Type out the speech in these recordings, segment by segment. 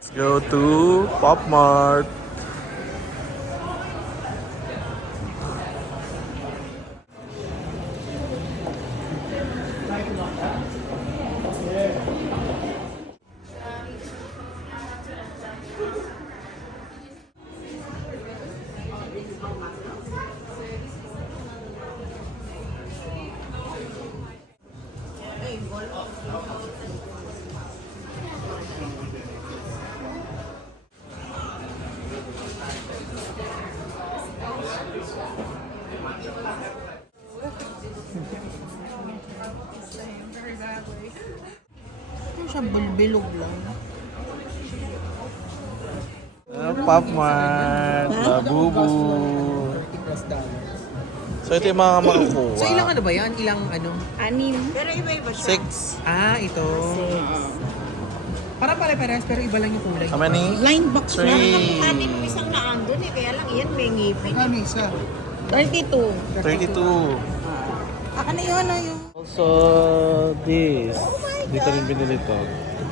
Let's go to Pop Mart. Ano siya, bilog lang. Pop Mart. Labubu. So ito yung mga makukuha. So ilang ano ba yan? Ilang ano? Anim. Pero iba-iba siya. 6. Ah, ito. Para pare-parehas pero iba lang yung kulay. How many? Line box na. 3. Anim yung isang naandun eh. Kaya lang yan may ngipin. Ano isa? 32. 32. Aka na yun, yung... Also, this. Dito rin binili to.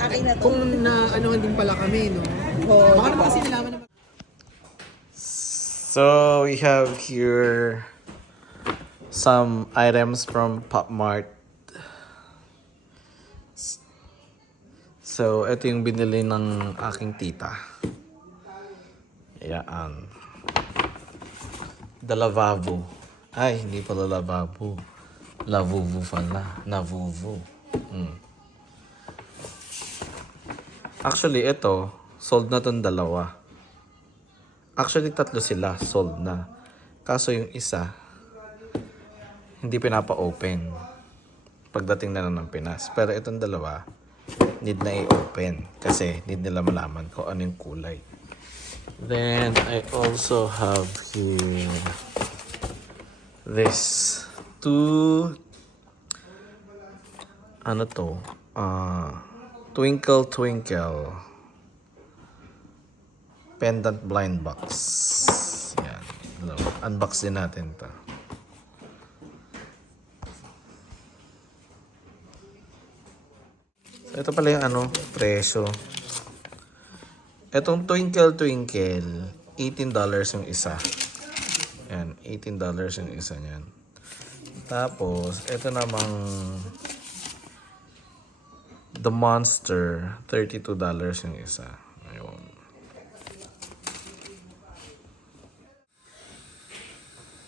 Akin na to. Kung na anuhan din pala kami, no? Oo, Baka naman diba? kasi nalaman naman. So we have here some items from Pop Mart. So ito yung binili ng aking tita. Ayan. The lavabo. Ay, hindi pala lavabo. Lavuvu pala. Navuvu. Actually, ito, sold na tong dalawa. Actually, 3 sila, sold na. Kaso yung isa, hindi pinapa-open. Pagdating na ng Pinas. Pero itong dalawa, need na i-open. Kasi need nila malaman kung ano yung kulay. Then, I also have here this. 2, ano to? Twinkle Twinkle pendant blind box. Yan. Unbox din natin to. So, ito pala yung presyo. Itong Twinkle Twinkle, $18 yung isa. Yan, $18 yung isa niyan. Tapos, ito namang The Monster, $32 yung isa. Ayun.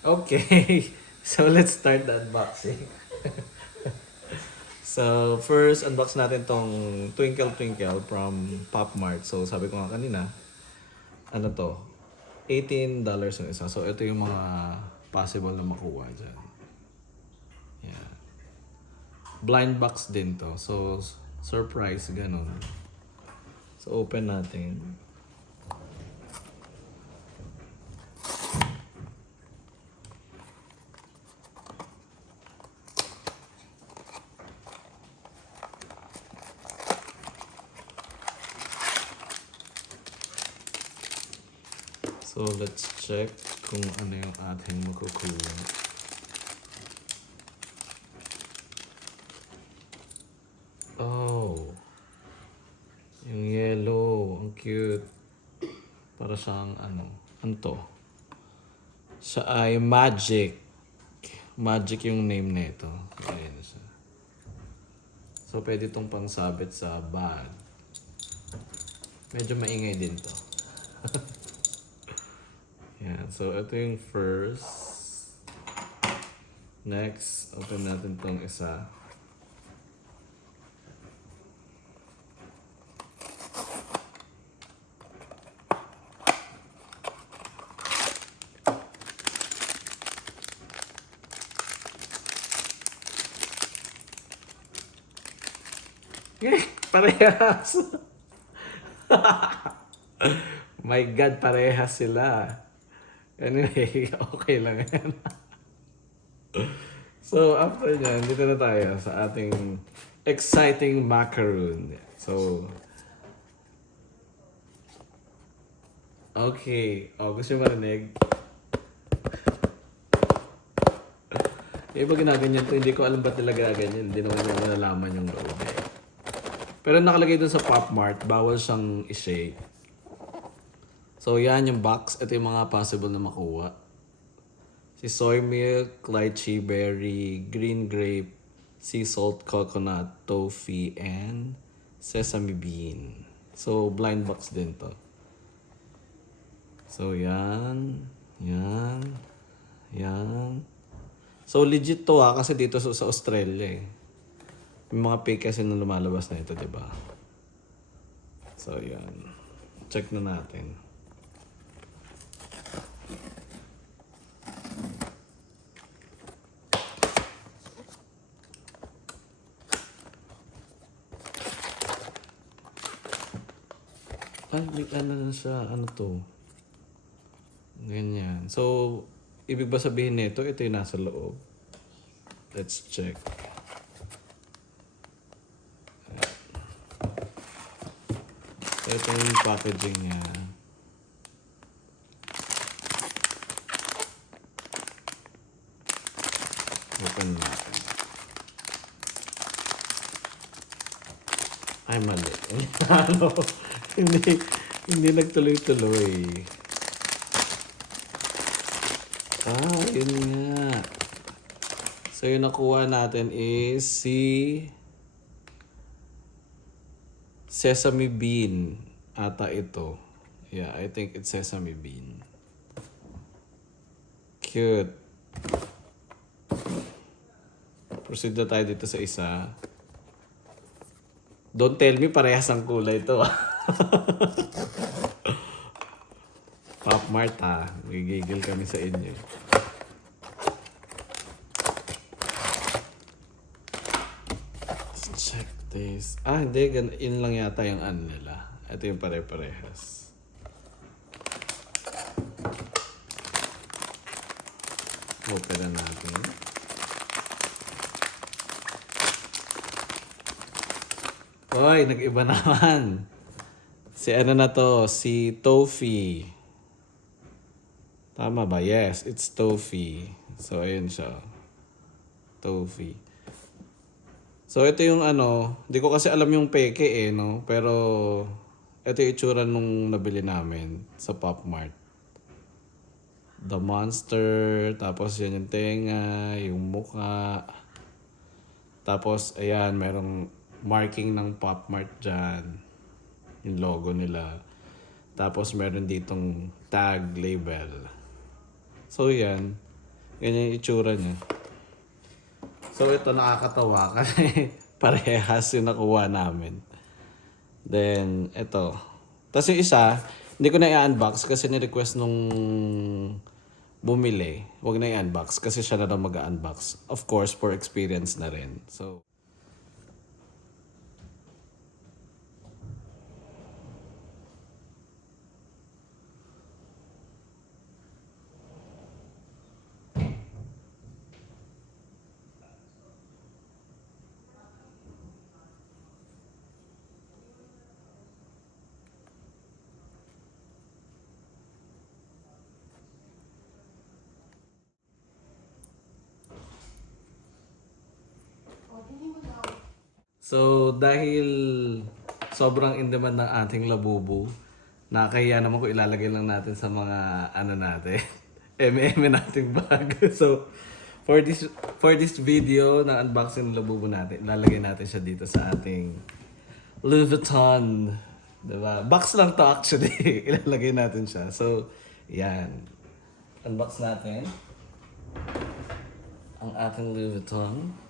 Okay, so let's start the unboxing. So, first unbox natin tong Twinkle Twinkle from Pop Mart. So, sabi ko nga kanina, ano to? $18 yung isa. So, ito yung mga possible na makuha dyan. Yeah. Blind box din to. So, surprise, ganun. So, open natin. So, let's check kung ano yung ating makukuha. Oh. Yung yellow. Ang cute. Para siyang ano to? Siya ay Magic. Magic yung name nito. Ayan siya. So, pwede itong pangsabit sa bag. Medyo maingay din to. Yan. So, ito yung first. Next, open natin tong isa. Parehas! My God, parehas sila. Anyway, okay lang yan. So, after nyan, dito na tayo sa ating exciting macaroon. So, okay. O, gusto nyo marinig? Yung iba ginaganyan to, hindi ko alam ba't nila ginaganyan. Hindi naman nila nalaman yung loob eh. Pero nakalagay dun sa Pop Mart, bawal siyang i-shake. So yan yung box. Ito yung mga possible na makuha. Si soy milk, lychee berry, green grape, sea salt coconut, toffee, and sesame bean. So blind box din to. So yan, yan, yan. So legit to kasi dito sa Australia eh. May mga fake kasi na lumalabas na ito, di ba? So yan. Check na natin. Ay, may ano na siya. Ano to? Ganyan. So, ibig ba sabihin nito, ito yung nasa loob? Let's check. So, ito yung packaging niya. Open natin. Ay, mali. Ano? hindi nagtuloy-tuloy. Yun nga. So, yung nakuha natin is si sesame bean. Ata ito. Yeah, I think it's sesame bean. Cute. Proceed na tayo dito sa isa. Don't tell me parehas ang kulay ito. Pop Mart ha. Gigigil kami sa inyo. Let's check this. Hindi. Yun lang yata yung ano nila. Ito yung pare-parehas. Open na natin. Hoy, nag-iba naman. Si ano na to? Si toffee. Tama ba? Yes, it's toffee. So, ayun siya. Toffee. So, ito yung ano, di ko kasi alam yung peke no? Pero, ito yung itsura nung nabili namin sa Pop Mart. The monster, tapos yan yung tenga, yung mukha. Tapos, ayan, merong marking ng Pop Mart dyan. Yung logo nila. Tapos meron ditong tag label. So yan. Ganyan yung itsura niya. So ito nakakatawa kasi parehas yung nakuha namin. Then ito. Tapos yung isa, hindi ko na i-unbox kasi ni-request nung bumili. Huwag na i-unbox kasi siya na daw mag-unbox. Of course, for experience na rin. So So, dahil sobrang in demand ng ating labubu, nakakahiya naman kung ilalagay lang natin sa mga ano natin, M&M nating bag. So, for this video ng unboxing ng labubu natin, ilalagay natin siya dito sa ating Louis Vuitton. Diba? Box lang to actually. Ilalagay natin siya. So, yan. Unbox natin ang ating Louis Vuitton.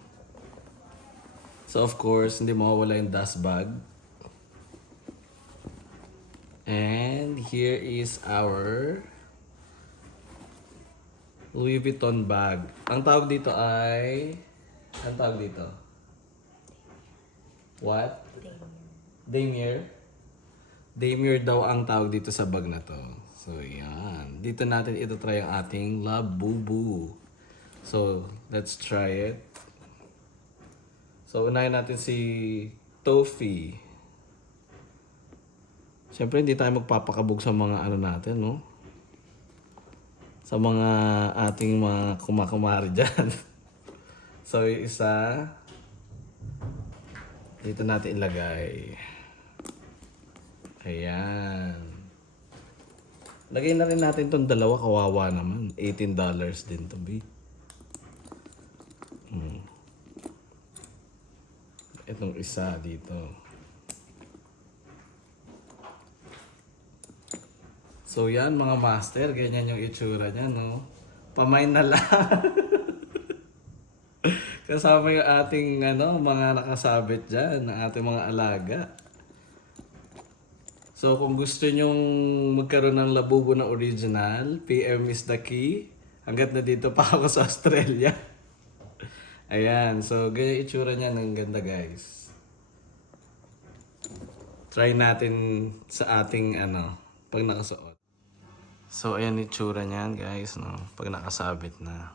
So of course, hindi mawawala yung dust bag. And here is our Louis Vuitton bag. Ang tawag dito ay... Ang tawag dito? What? Damier? Damier daw ang tawag dito sa bag na to. So yan. Dito natin ito try ang ating Labubu. So let's try it. So, unahin natin si toffee. Siyempre, hindi tayo magpapakabog sa mga ano natin, no? Sa mga ating mga kumakumari dyan. So, yung isa. Dito natin ilagay. Ayan. Lagay na rin natin tong dalawa, kawawa naman. $18 din to be. Itong isa dito. So yan mga master, ganyan yung itsura niya, no? Pamay na lang. Kasama yung ating mga nakasabit dyan, ng ating mga alaga. So kung gusto nyong magkaroon ng labubo na original, PM is the key. Hanggat na dito pa ako sa Australia. Ayan, so ganyan itsura niya, ng ganda guys. Try natin sa ating pag nakasuot. So ayan itsura niyan guys, no? Pag nakasabit na.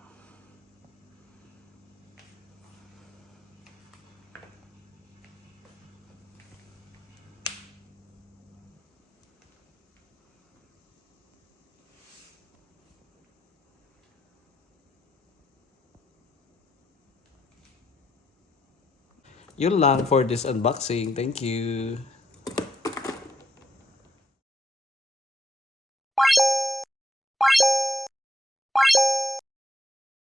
Yun lang for this unboxing. Thank you.